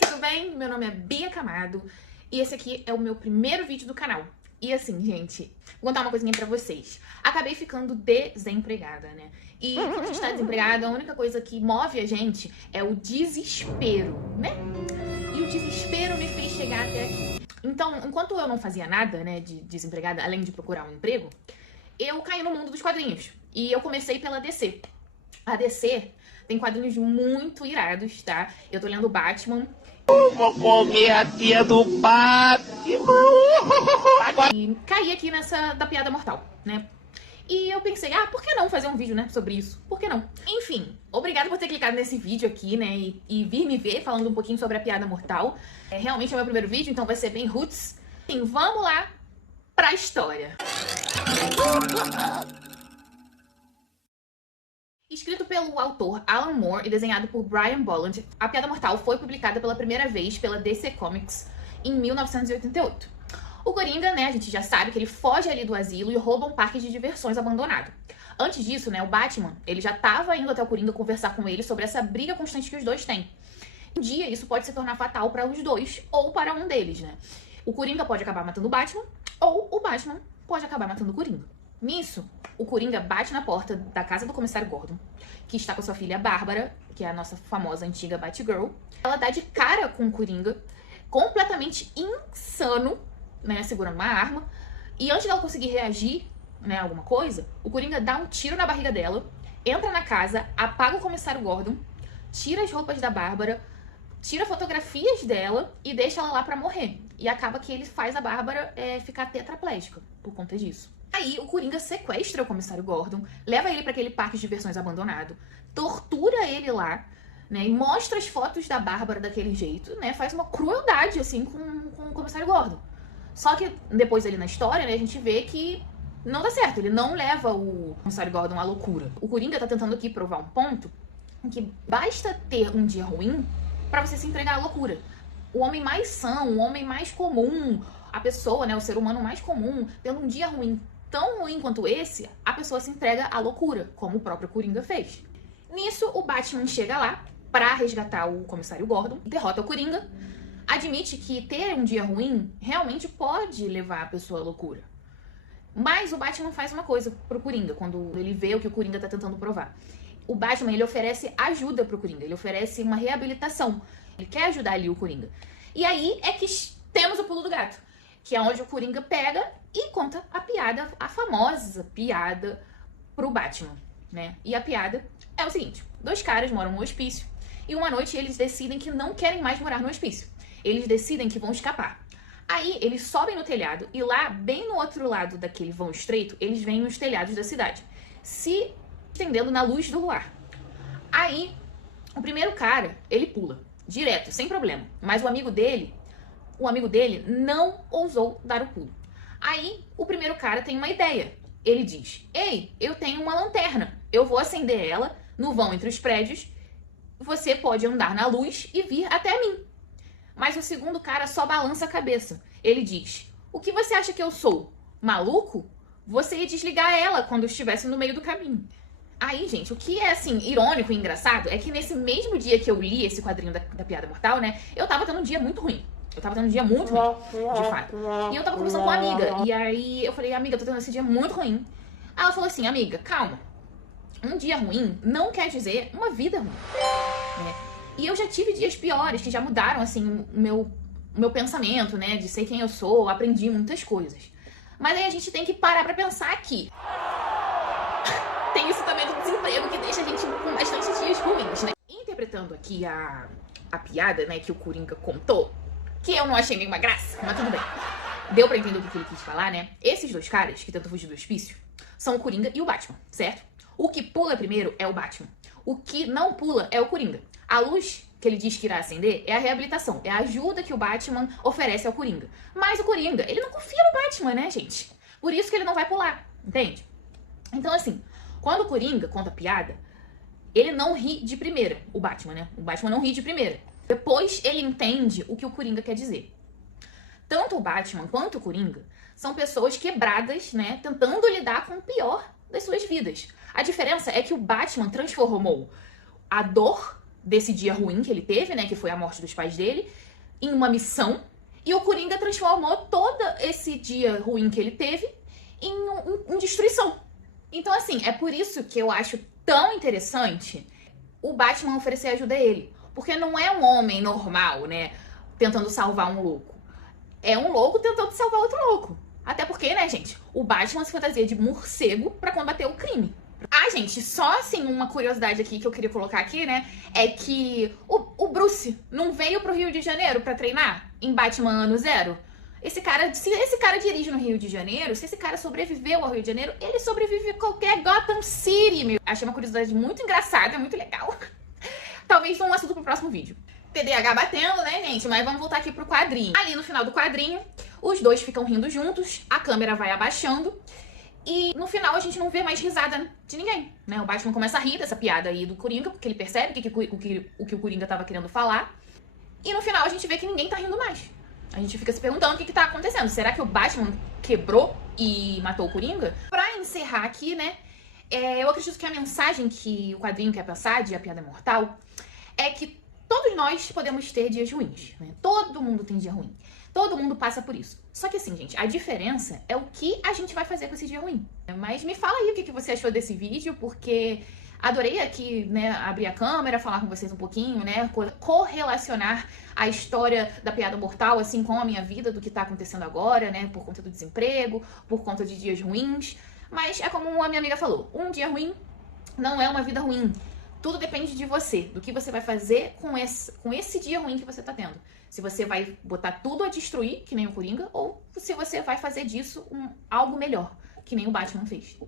tudo bem? Meu nome é Bia Camado e esse aqui é o meu primeiro vídeo do canal. E assim, gente, vou contar uma coisinha pra vocês. Acabei ficando desempregada, né? E quando a gente tá desempregada, a única coisa que move a gente é o desespero, né? E o desespero me fez chegar até aqui. Então, enquanto eu não fazia nada, né, de desempregada, além de procurar um emprego, eu caí no mundo dos quadrinhos. E eu comecei pela DC. A DC tem quadrinhos muito irados, tá? Eu tô lendo Batman. Vou comer a tia do Batman. E caí aqui nessa da piada mortal, né? E eu pensei, por que não fazer um vídeo, né, sobre isso? Por que não? Enfim, obrigada por ter clicado nesse vídeo aqui, né, e vir me ver falando um pouquinho sobre a piada mortal. Realmente é o meu primeiro vídeo, então vai ser bem roots. Enfim, vamos lá pra história. Escrito pelo autor Alan Moore e desenhado por Brian Bolland, A Piada Mortal foi publicada pela primeira vez pela DC Comics em 1988. O Coringa, né, a gente já sabe que ele foge ali do asilo e rouba um parque de diversões abandonado. Antes disso, né, o Batman, ele já estava indo até o Coringa conversar com ele sobre essa briga constante que os dois têm. Um dia, isso pode se tornar fatal para os dois, ou para um deles, né? O Coringa pode acabar matando o Batman, ou o Batman pode acabar matando o Coringa. Nisso, o Coringa bate na porta da casa do comissário Gordon, que está com sua filha Bárbara, que é a nossa famosa antiga Batgirl. Ela dá de cara com o Coringa, completamente insano, né, segurando uma arma. E antes dela conseguir reagir, né, a alguma coisa, o Coringa dá um tiro na barriga dela, entra na casa, apaga o comissário Gordon, tira as roupas da Bárbara, tira fotografias dela e deixa ela lá pra morrer. E acaba que ele faz a Bárbara ficar tetraplégica por conta disso. Aí o Coringa sequestra o comissário Gordon, leva ele para aquele parque de diversões abandonado, tortura ele lá, né, e mostra as fotos da Bárbara daquele jeito, né, faz uma crueldade assim com o comissário Gordon. Só que depois ali na história, né, a gente vê que não dá certo, ele não leva o comissário Gordon à loucura. O Coringa tá tentando aqui provar um ponto em que basta ter um dia ruim para você se entregar à loucura. O homem mais são, o homem mais comum, a pessoa, né, o ser humano mais comum, tendo um dia ruim, tão ruim quanto esse, a pessoa se entrega à loucura, como o próprio Coringa fez. Nisso, o Batman chega lá pra resgatar o comissário Gordon, derrota o Coringa, admite que ter um dia ruim realmente pode levar a pessoa à loucura. Mas o Batman faz uma coisa pro Coringa, quando ele vê o que o Coringa tá tentando provar. O Batman, ele oferece ajuda pro Coringa, ele oferece uma reabilitação. Ele quer ajudar ali o Coringa. E aí é que temos o pulo do gato, que é onde o Coringa pega e conta a piada, a famosa piada pro Batman, né? E a piada é o seguinte: dois caras moram no hospício e uma noite eles decidem que não querem mais morar no hospício. Eles decidem que vão escapar. Aí eles sobem no telhado e lá, bem no outro lado daquele vão estreito, eles veem os telhados da cidade, se estendendo na luz do luar. Aí, o primeiro cara, ele pula, direto, sem problema. Mas o amigo dele não ousou dar o pulo. Aí, o primeiro cara tem uma ideia. Ele diz: ei, eu tenho uma lanterna. Eu vou acender ela no vão entre os prédios. Você pode andar na luz e vir até mim. Mas o segundo cara só balança a cabeça. Ele diz: o que você acha que eu sou? Maluco? Você ia desligar ela quando estivesse no meio do caminho. Aí, gente, o que é, assim, irônico e engraçado é que nesse mesmo dia que eu li esse quadrinho da Piada Mortal, né, eu tava tendo um dia muito ruim. Eu tava tendo um dia muito ruim, de fato. E eu tava conversando com uma amiga. E aí eu falei: amiga, eu tô tendo esse dia muito ruim. Aí ela falou assim: amiga, calma. Um dia ruim não quer dizer uma vida ruim, né? E eu já tive dias piores, que já mudaram, assim, o meu pensamento, né? De ser quem eu sou, aprendi muitas coisas. Mas aí a gente tem que parar pra pensar aqui. Tem isso também do desemprego, que deixa a gente com bastante dias ruins, né? Interpretando aqui a piada, né, que o Coringa contou, que eu não achei nenhuma graça, mas tudo bem. Deu pra entender o que ele quis falar, né? Esses dois caras que tentam fugir do hospício são o Coringa e o Batman, certo? O que pula primeiro é o Batman. O que não pula é o Coringa. A luz que ele diz que irá acender é a reabilitação, é a ajuda que o Batman oferece ao Coringa. Mas o Coringa, ele não confia no Batman, né, gente? Por isso que ele não vai pular, entende? Então, assim, quando o Coringa conta a piada, ele não ri de primeira, o Batman, né? O Batman não ri de primeira. Depois ele entende o que o Coringa quer dizer. Tanto o Batman quanto o Coringa são pessoas quebradas, né? Tentando lidar com o pior das suas vidas. A diferença é que o Batman transformou a dor desse dia ruim que ele teve, né, que foi a morte dos pais dele, em uma missão, e o Coringa transformou todo esse dia ruim que ele teve em destruição. Então, assim, é por isso que eu acho tão interessante o Batman oferecer ajuda a ele. Porque não é um homem normal, né, tentando salvar um louco. É um louco tentando salvar outro louco. Até porque, né, gente, o Batman se fantasia de morcego pra combater o crime. Ah, gente, só assim, uma curiosidade aqui que eu queria colocar aqui, né, é que o Bruce não veio pro Rio de Janeiro pra treinar em Batman Ano Zero? Se esse cara dirige no Rio de Janeiro, se esse cara sobreviveu ao Rio de Janeiro, ele sobrevive a qualquer Gotham City, meu. Achei uma curiosidade muito engraçada, muito legal. Talvez um assunto pro próximo vídeo. TDAH batendo, né, gente? Mas vamos voltar aqui pro quadrinho. Ali no final do quadrinho, os dois ficam rindo juntos, a câmera vai abaixando e no final a gente não vê mais risada de ninguém, né? O Batman começa a rir dessa piada aí do Coringa, porque ele percebe o que o Coringa tava querendo falar. E no final a gente vê que ninguém tá rindo mais. A gente fica se perguntando o que tá acontecendo. Será que o Batman quebrou e matou o Coringa? Pra encerrar aqui, né, eu acredito que a mensagem que o quadrinho quer passar de A Piada Mortal é que todos nós podemos ter dias ruins, né? Todo mundo tem dia ruim. Todo mundo passa por isso. Só que assim, gente, a diferença é o que a gente vai fazer com esse dia ruim. Mas me fala aí o que você achou desse vídeo, porque adorei aqui, né, abrir a câmera, falar com vocês um pouquinho, né, correlacionar a história da Piada Mortal, assim, com a minha vida, do que tá acontecendo agora, né, por conta do desemprego, por conta de dias ruins. Mas é como a minha amiga falou, um dia ruim não é uma vida ruim. Tudo depende de você, do que você vai fazer com esse dia ruim que você tá tendo. Se você vai botar tudo a destruir, que nem o Coringa, ou se você vai fazer disso algo melhor, que nem o Batman fez.